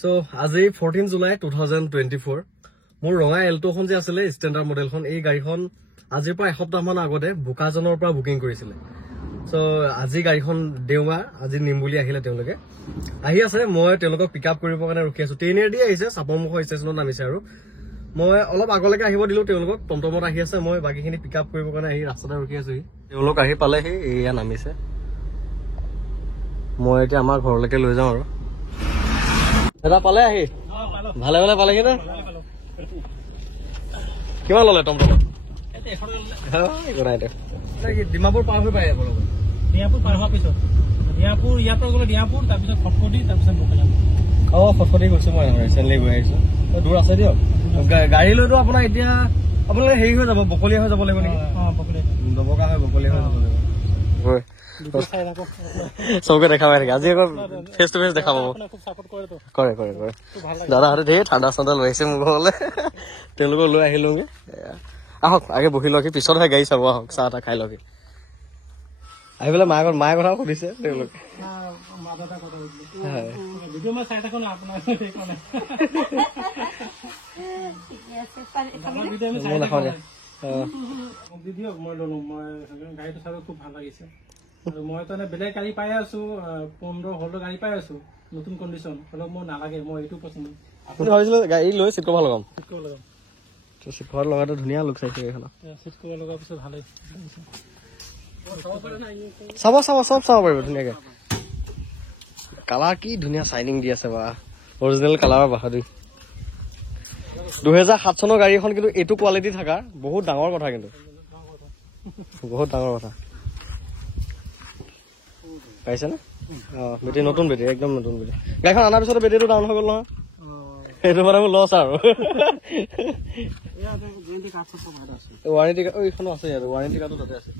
So, আজি 14 July 2024 মোৰ ৰঙা এল্টোখন যে আছিল ষ্টেণ্ডাৰ্ড মডেলখন এই গাড়ীখন আজিৰ পৰা এসপ্তাহমান আগতে বুকাজনৰ পৰা বুকিং কৰিছিলে সো আজি গাড়ীখন দেওবাৰ আজি নিম বুলি আহিলে তেওঁলোকে আহি আছে মই তেওঁলোকক পিকআপ কৰিবৰ কাৰণে ৰখি আছো ট্ৰেইনেৰ দি আহিছে চাপমুখ ষ্টেচনত নামিছে আৰু মই অলপ আগলৈকে আহিব দিলো তেওঁলোকক টমটমত আহি আছে মই বাকিখিনি পিকআপ কৰিবৰ কাৰণে আহি ৰাস্তাতে ৰখি আছো তেওঁলোক আহি পালেহি এয়া নামিছে মই এতিয়া আমাৰ ঘৰলৈকে লৈ যাওঁ আৰু এটা পালে আহি ভালে ভালে পালেহি না কিমান ললে টমটমত ডিমাপুৰ পাৰ হৈ পায় ডিমাপুৰ পাৰ হোৱাৰ পিছত ডিমাপুৰ ইয়াৰ পৰা গ'লে ডিমাপুৰ তাৰপিছত খটখটি তাৰপিছত বকলা খটখটি গৈছো মই ৰিচেণ্টলি গৈ আহিছো দূৰ আছে দিয়ক গাড়ী লৈতো আপোনাৰ এতিয়া আপোনালোকে হেৰি হৈ যাব বকলীয়া হৈ যাব লাগিব নেকি দবকা হৈ বকলীয়া হৈ যাব লাগিব চৌকে দেখা পাই থাকে আজি আকৌ ফেচ টু ফেচ দেখা পাব কৰে কৰে কৰে দাদাহঁতে ধেৰ ঠাণ্ডা চাণ্ডা লৈ আহিছে মোৰ ঘৰলৈ তেওঁলোকক লৈ আহিলোগে আহক আগে বহি লওক পিছতহে গাড়ী চাব আহক চাহ এটা খাই লওক আহি পেলাই মায়ে কথা সুধিছে তেওঁলোকে খুব ভাল লাগিছে মই তো বেলেগ গাড়ী পাই আছো 15 হলৰ গাড়ী পাই আছো নতুন কণ্ডিশ্যন হলেও মোৰ নালাগে মই এইটো পছন্দ আপুনি ভাবিছিলে গাড়ী লৈ চিট কভাৰ লগাম চিট কভাৰ লগাটো ধুনীয়া লুক চাইছে এইখন চিট কভাৰ লগাৰ পিছত ভালেই চাব চব চাব পাৰিব ধুনীয়াকে কালাৰ কি ধুনীয়া চাইনিং দি আছে বা অৰিজিনেল কালাৰৰ বাহাদুৰ 2007 চনৰ গাড়ী এখন কিন্তু এইটো কোৱালিটি থকা বহুত ডাঙৰ কথা কিন্তু বহুত ডাঙৰ কথা পাইছে না বেটেৰী নতুন বেটেৰী একদম নতুন বেটেৰী গাড়ীখন অনাৰ পিছত বেটেৰীটো ডাউন হৈ গ'ল নহয় সেইটো মানে মোৰ লছ আৰু ৱাৰেণ্টি কাৰ্ড এইখনো আছে আৰু ৱাৰেণ্টি কাৰ্ডো তাতে আছে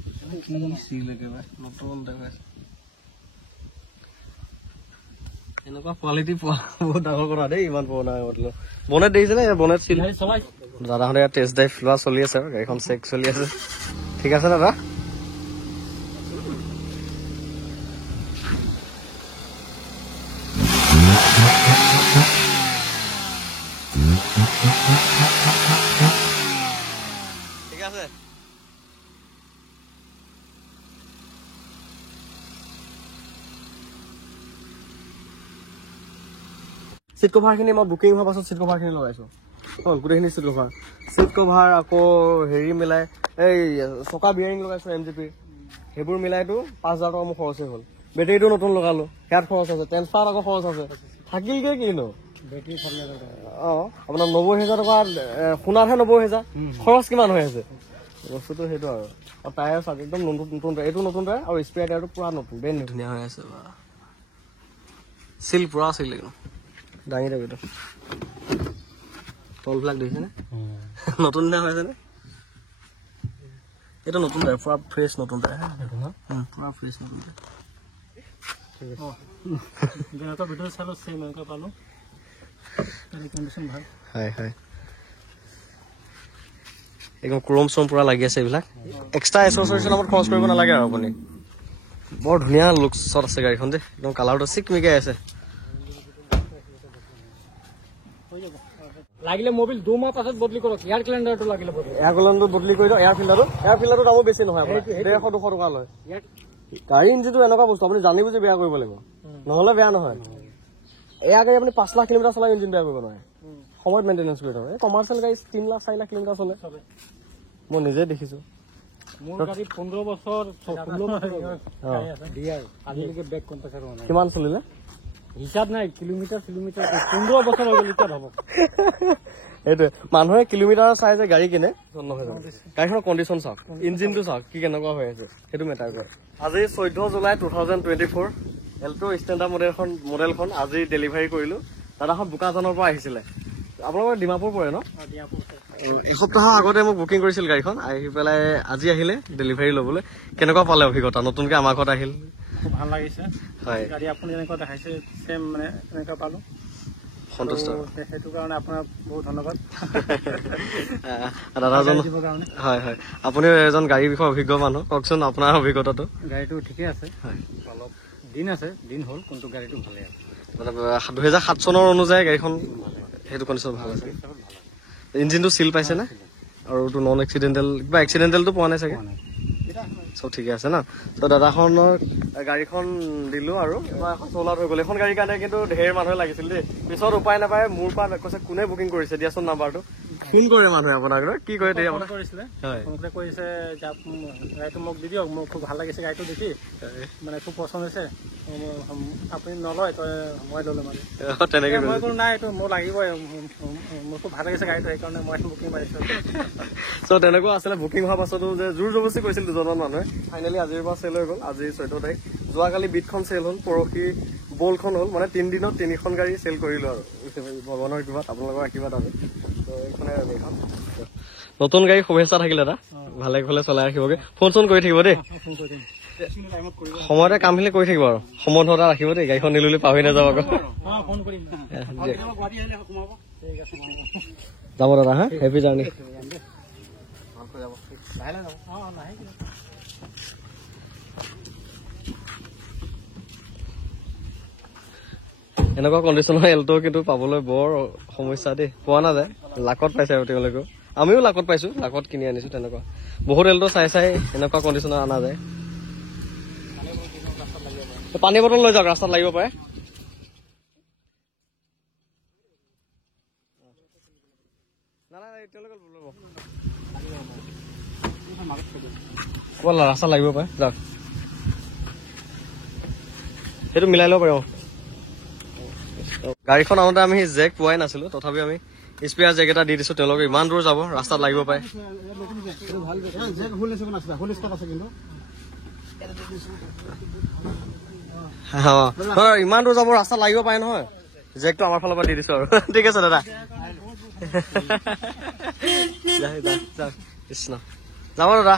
এনেকুৱা কোৱালিটি পোৱা বহুত ডাঙৰ কথা দেই ইমান পুৰণা বনেট দেখিছে নে বনেট চিল দাদাহঁতে ইয়াত টেষ্ট ড্ৰাইভ লোৱা চলি আছে আৰু গাড়ীখন চেক চলি আছে ঠিক আছে দাদা ঠিক আছে চিট কভাৰ খিনি মই বুকিং হোৱাৰ পাছত চিট কভাৰ খিনি লগাইছো গোটেইখিনি চিট কভাৰ আকৌ হেৰি মিলাই এই চকা বিয়াৰিং লগাইছো MGP সেইবোৰ মিলাইতো 5,000 টকা মোৰ খৰচেই হ'ল বেটেৰীটো নতুন লগালো ইয়াত খৰচ আছে ট্ৰেন্সফাৰ আকৌ খৰচ আছে থাকিলগে কিনো আপোনাৰ 90,000 টকা সোণাতহে 90,000 খৰচ কিমান হৈ আছে বস্তুটো সেইটো আৰু টায়াৰ চাৰ্জ একদম নতুন এইটো নতুন টায়াৰ আৰু স্প্ৰে টায়াৰটো পুৰা নতুন বেন ধুনীয়া হৈ আছে চিল পুৰা চিল দাঙি থাকো এইটো তলবিলাক দেখিছেনে নতুন টায়াৰ হৈ আছে নে এইটো নতুন টায়াৰ পুৰা ফ্ৰেছ নতুন টায়াৰ পুৰা ফ্ৰেছ নতুন একদম ক্ৰম চম পুৰা লাগি আছে এইবিলাক এক্সট্ৰা এচেছৰিজৰ নামত খৰচ কৰিব নালাগে আৰু আপুনি বৰ ধুনীয়া লুকছত আছে গাড়ীখন দেই একদম কালাৰটো চিকমিকাই আছে লাগিলে মোবিল 2 মাহ পাছত বদলি কৰক এয়াৰ ক্লিনাৰটো লাগিলে এয়াৰ ক্লিনাৰটো বদলি কৰি দিয়ক এয়াৰ ফিল্টাৰটো দামো বেছি নহয় 150-200 টকা লয় গাড়ী ইঞ্জিনটো এনেকুৱা বস্তু আপুনি জানি বুজি বেয়া কৰিব লাগিব নহলে বেয়া নহয় এয়া গাড়ী আপুনি 5 লাখ কিলোমিটাৰ চলাই ইঞ্জিন বেয়া কৰিব নোৱাৰে সময়ত মেইনটেনেন্স কৰি থব কমাৰ্চিয়েল গাড়ী 3 লাখ 4 লাখ কিলোমিটাৰ চলে মই নিজে দেখিছো মোৰ গাড়ী 15 বছৰ 16 বছৰ ডিআৰ আজিলৈকে বেক কম্প্ৰেছৰ হোৱা নাই কিমান চলিলে হিচাপ নাই কিলোমিটাৰ 15 বছৰ হৈ গ'ল এতিয়া ভাবক এইটো মানুহে কিলোমিটাৰ চাই যে গাড়ী কিনে গাড়ীখনৰ কণ্ডিশ্যন চাওক ইঞ্জিনটো চাওক কি কেনেকুৱা হৈ আছে সেইটো মেটাৰ কৰে আজি 14 জুলাই 2024 এল্টো ষ্টেণ্ডাৰ্ড মডেলখন আজি ডেলিভাৰী কৰিলো দাদাখন বোকাজানৰ পৰা আহিছিলে আপোনালোকৰ ডিমাপুৰ পৰে ন এসপ্তাহৰ আগতে মোক বুকিং কৰিছিল গাড়ীখন আহি পেলাই আজি আহিলে ডেলিভাৰী ল'বলৈ কেনেকুৱা পালে অভিজ্ঞতা নতুনকৈ আমাৰ ঘৰত আহিল খুব ভাল লাগিছে হয় গাড়ী আপুনি যেনেকুৱা দেখাইছে সেম মানে এনেকুৱা পালো সন্তুষ্ট সেইটো কাৰণে আপোনাক বহুত ধন্যবাদ দাদাজন হয় হয় আপুনি এজন গাড়ীৰ বিষয়ে অভিজ্ঞ মানুহ কওকচোন আপোনাৰ অভিজ্ঞতাটো গাড়ীটো ঠিকে আছে অলপ দিন আছে দিন হ'ল কিন্তু গাড়ীটো ভালে আছে মানে 2007 চনৰ অনুযায়ী গাড়ীখন সেইটো কণ্ডিশ্যন ভাল আছে ইঞ্জিনটো চিল পাইছে না আৰু এইটো নন এক্সিডেণ্টেল কিবা এক্সিডেণ্টেলটো পোৱা নাই চাগে চব ঠিকে আছে না তো দাদাখনৰ গাড়ীখন দিলো আৰু এখন চল আউট হৈ গ'ল এখন গাড়ীৰ কাৰণে কিন্তু ঢেৰ মানুহে লাগিছিল দেই পিছত উপায় নাপায় মোৰ পৰা কৈছে কোনে বুকিং কৰিছে দিয়াচোন নাম্বাৰটো ফোন কৰে মানুহে আপোনাক কি কয় তেতিয়া আপোনাক কৰিছিলে ফোনতে কৈছে যে গাড়ীটো মোক দি দিয়ক মোৰ খুব ভাল লাগিছে গাড়ীটো দেখি মানে খুব পচন্দ হৈছে আপুনি নলয় তই মই ল'লো মানে তেনেকে মই কোনো নাই এইটো মোৰ লাগিবই মোৰ খুব ভাল লাগিছে গাড়ীটো সেইকাৰণে মই বুকিং মাৰিছো চ' তেনেকুৱা আছিলে বুকিং হোৱাৰ পাছতো যে জোৰ জবস্তি কৰিছিল দুজনমান মানুহে ফাইনেলি আজিৰ পৰা চেল হৈ গ'ল আজি 14 তাৰিখ যোৱাকালি বিটখন চেল হ'ল পৰহি বলখন হ'ল মানে 3 দিনত 3খন গাড়ী চেল কৰিলো আৰু ভগৱানৰ কিবাত আপোনালোকৰ আশীৰ্বাদ আছে নতুন গাড়ী শুভেচ্ছা থাকিলে দাদা ভালে ভালে চলাই ৰাখিবগে ফোন চোন কৰি থাকিব দেই সময়তে কামখিনি কৰি থাকিব আৰু সময় ধৰা ৰাখিব দেই গাড়ীখন নিলুলি পাহৰি নাযাব আকৌ যাব দাদা হা হেপী জাৰ্ণি এনেকুৱা কণ্ডিশ্যনৰ এল্টো কিন্তু পাবলৈ বৰ সমস্যা দেই পোৱা নাযায় লাকত পাইছে আৰু তেওঁলোকেও আমিও লাকত পাইছো লাকত কিনি আনিছো তেনেকুৱা বহুত এল্টো চাই এনেকুৱা কণ্ডিশ্যনৰ অনা যায় পানী বটল লৈ যাওক ৰাস্তাত লাগিব পাৰে ৰাস্তাত লাগিব পাৰে যাওক সেইটো মিলাই ল'ব পাৰিম গাড়ীখন আনোতে আমি জেক পোৱাই নাছিলো তথাপি আমি স্পেয়াৰ জেক এটা দি দিছো তেওঁলোকে ইমান দূৰ যাব ৰাস্তাত লাগিব পাৰে ইমান দূৰ যাব ৰাস্তাত লাগিব পাৰে নহয় জেকটো আমাৰ ফালৰ পৰা দি দিছো আৰু ঠিক আছে দাদা কৃষ্ণ যাব দাদা